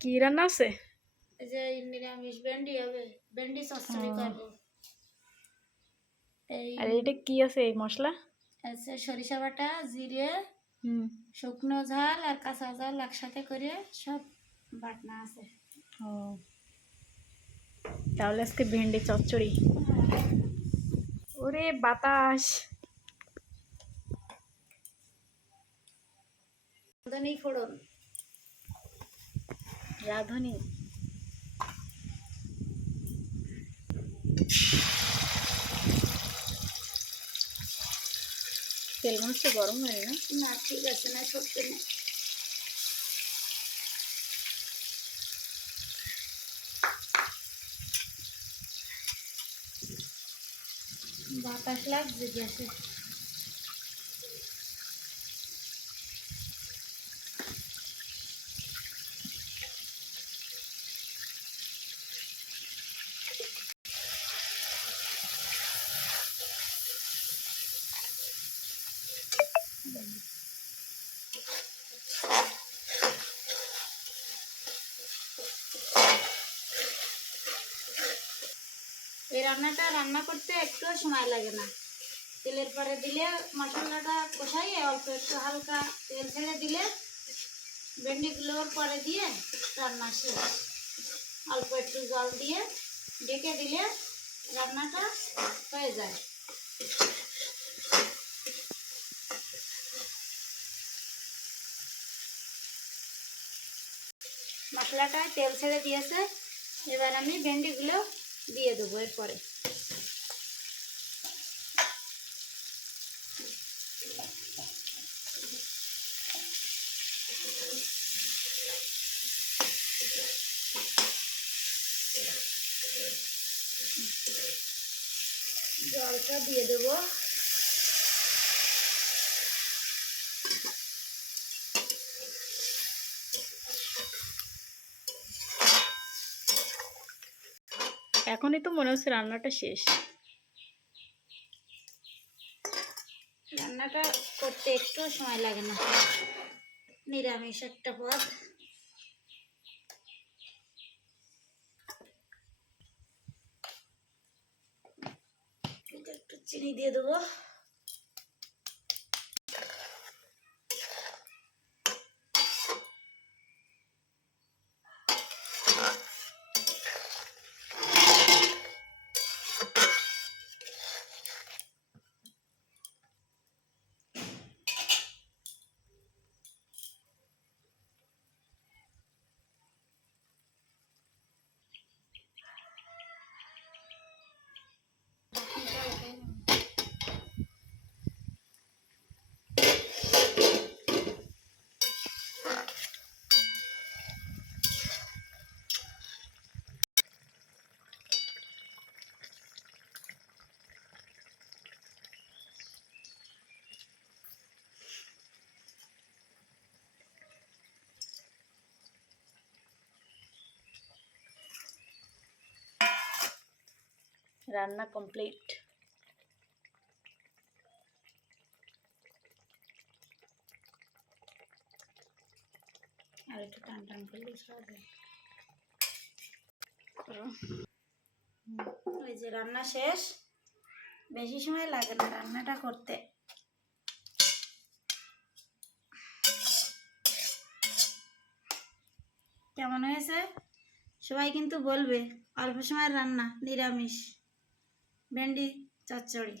কি রান্না আছে? এই যে নিরামিষ ভেন্ডি হবে, ভেন্ডি চচ্চড়ি করব। এই আর এটা কি আছে এই মশলা? আছে সরিষা বাটা, জিরে, শুকনো ঝাল আর কাঁচা ঝাল একসাথে করে সব বাটনা আছে। ও, তাহলে আজকে ভেন্ডি চচ্চড়ি। ওরে বাতাস! রাঁধুনি ফোড়ন, রাঁধুনি। তেল মশলা গরম হয় না? না ঠিক আছে, না সরষে নেই। বাতাস লাগছে গ্যাসে। এই রান্নাটা রান্না করতে একটু সময় লাগে না। তেলের পরে দিলে মশলাটা কষাইয়ে অল্প একটু হালকা তেল ছেড়ে দিলে ভেন্ডিগুলোর পরে দিয়ে রান্না শেষ। অল্প একটু জল দিয়ে ঢেকে দিলে রান্নাটা হয়ে যায়। মশলাটায় তেল ছেড়ে দিয়েছে, এবার আমি ভেন্ডিগুলো দিয়ে দেবো এরপরে। জলটা দিয়ে দেবো। এখনই তো মনে হচ্ছে রান্নাটা শেষ। রান্নাটা করতে একটু সময় লাগে না, নিরামিষ একটা পদ। একটু চিনি দিয়ে দেবো। রান্না কমপ্লিট। আর একটু টান টান করলে সহজ হয়। ওই যে রান্না শেষ, বেশি সময় লাগে না রান্নাটা করতে। কেমন হয়েছে সবাই কিন্তু বলবে। অল্প সময়ের রান্না, নিরামিষ ভেন্ডি চচ্চড়ি।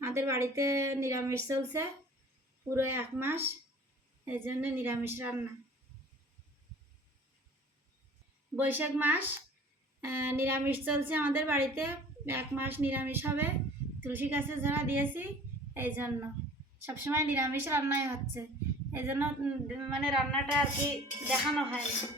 আমাদের বাড়িতে নিরামিষ চলছে পুরো 1 মাস, এই জন্য নিরামিষ রান্না। বৈশাখ মাস নিরামিষ চলছে আমাদের বাড়িতে, 1 মাস নিরামিষ হবে। তুলসী গাছে ঝাড়া দিয়েছি, এই জন্য সবসময় নিরামিষ রান্নাই হচ্ছে। এই জন্য মানে রান্নাটা আর কি দেখানো হয় না।